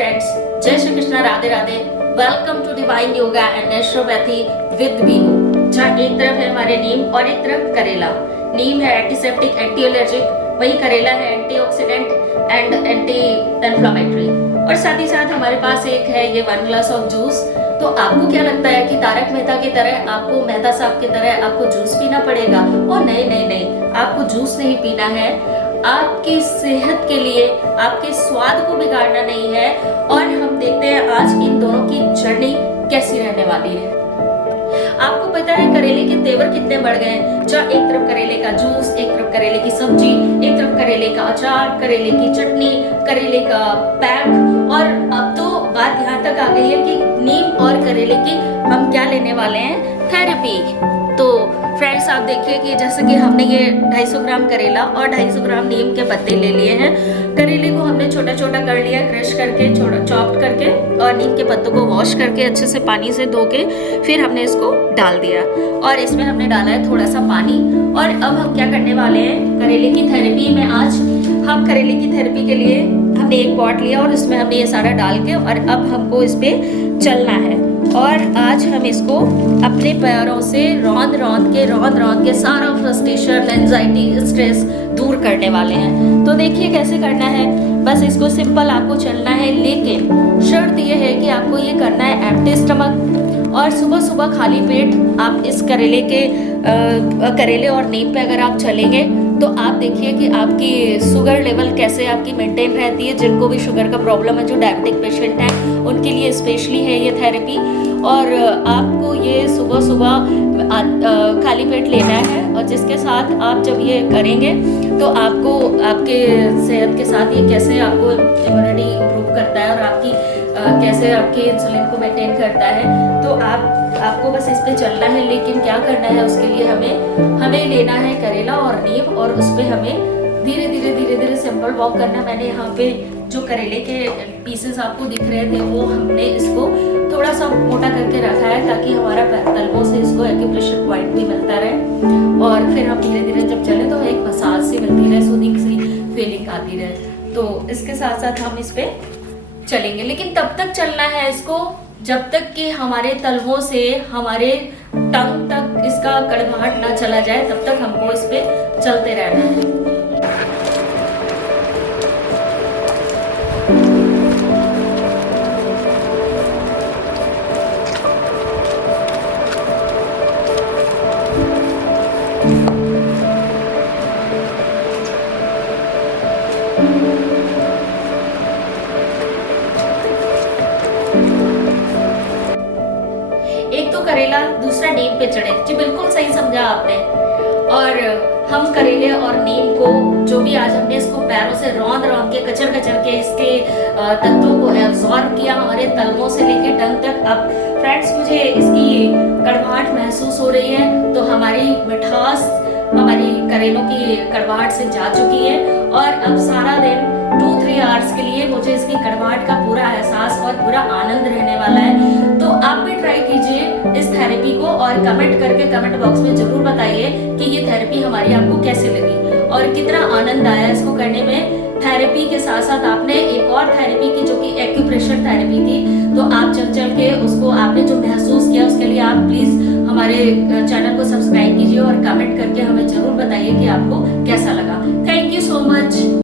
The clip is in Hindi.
फ्रेंड्स, जय Shri Krishna, Radhe Radhe. Welcome to divine yoga and naturopathy with Beenu. जहाँ एक तरफ है हमारे नीम और एक तरफ करेला। नीम है एंटीसेप्टिक, एंटी एलर्जिक, वही करेला है एंटीऑक्सीडेंट एंड एंटी इन्फ्लेमेटरी। और साथ ही साथ हमारे पास एक है ये 1 ग्लास ऑफ जूस। तो आपको क्या लगता है कि तारक मेहता की तरह आपको, मेहता साहब की तरह आपको जूस पीना पड़ेगा? और नहीं, आपको जूस नहीं पीना है। आपकी सेहत के लिए आपके स्वाद को बिगाड़ना नहीं है। और हम देखते हैं आज इन दोनों की जर्नी कैसी रहने वाली है। आपको पता है करेले के तेवर कितने बढ़ गए हैं। जहाँ एक तरफ करेले का जूस, एक तरफ करेले की सब्जी, एक तरफ करेले का अचार, करेले की चटनी, करेले का पैक। और अब तो बात यहाँ तक आ गई है कि नीम और करेले की हम क्या लेने वाले हैं, थेरेपी। तो फ्रेंड्स, आप देखिए कि जैसे कि हमने ये 250 ग्राम करेला और 250 ग्राम नीम के पत्ते ले लिए हैं। करेले को हमने छोटा छोटा कर लिया, क्रश करके, छोटा चॉप्ड करके, और नीम के पत्तों को वॉश करके अच्छे से पानी से धो के फिर हमने इसको डाल दिया। और इसमें हमने डाला है थोड़ा सा पानी। और अब हम क्या करने वाले हैं, करेले की थेरेपी में आज हम करेले की थेरेपी के लिए हमने एक पॉट लिया और इसमें हमने ये सारा डाल के, और अब हमको इस पे चलना है। और आज हम इसको अपने पैरों से रौंद रौंद के सारा फ्रस्ट्रेशन, एंजाइटी, स्ट्रेस दूर करने वाले हैं। तो देखिए कैसे करना है। बस इसको सिंपल आपको चलना है, लेकिन शर्त ये है कि आपको ये करना है एम्प्टी स्टमक। और सुबह सुबह खाली पेट आप इस करेले और नीम पे अगर आप चलेंगे तो आप देखिए कि आपकी शुगर लेवल कैसे आपकी मेंटेन रहती है। जिनको भी शुगर का प्रॉब्लम है, जो डायबिटिक पेशेंट हैं, उनके लिए स्पेशली है ये थेरेपी। और आपको ये सुबह सुबह खाली पेट लेना है। और जिसके साथ आप जब ये करेंगे तो आपको आपके सेहत के साथ ये कैसे आपको इम्यूनिटी इम्प्रूव करता है और आपकी कैसे आपके इंसुलिन को मेंटेन करता है। तो आपको बस इस पे चलना है। लेकिन क्या करना है, उसके लिए हमें लेना है करेला और नीम, और उस पे हमें धीरे धीरे सिंपल वॉक करना। मैंने यहाँ पे जो करेले के पीसेस आपको दिख रहे थे वो हमने इसको थोड़ा सा मोटा करके रखा है ताकि हमारा तलवों से इसको एक्यूप्रेशर पॉइंट भी मिलता रहे। और फिर हम धीरे धीरे जब चले तो एक मसाज सी मिलती रहे, सूदिंग सी फीलिंग आती रहे। तो इसके साथ साथ हम इस पे चलेंगे, लेकिन तब तक चलना है इसको जब तक कि हमारे तलवों से हमारे टंग तक इसका कड़वाहट ना चला जाए, तब तक हमको इस पे चलते रहना है। एक तो करेला, दूसरा नीम पे चढ़े। जी बिल्कुल सही समझा आपने। और हम करेले और नीम को जो भी आज हमने इसको पैरों से रौंद के कचर के इसके तत्वों को एब्जॉर्ब किया हमारे तलवों से लेके टंग तक। अब फ्रेंड्स, मुझे इसकी कड़वाहट महसूस हो रही है। तो हमारी मिठास हमारी करेलों की कड़वाहट से जा चुकी है। और अब सारा दिन 2-3 आवर्स के लिए मुझे इसकी कड़वाहट का पूरा एहसास और पूरा आनंद रहने वाला है। तो आप भी ट्राई कीजिए इस थेरेपी को और कमेंट करके कमेंट बॉक्स में जरूर बताइए कि ये थेरेपी हमारी आपको कैसे लगी और कितना आनंद आया इसको करने में। थेरेपी के साथ साथ आपने एक और थेरेपी की जो कि एक्यूप्रेशर थेरेपी थी, तो आप चल के उसको आपने जो महसूस किया उसके लिए आप प्लीज हमारे चैनल को सब्सक्राइब कीजिए और कमेंट करके हमें जरूर बताइए कि आपको कैसा लगा। Thank you so much.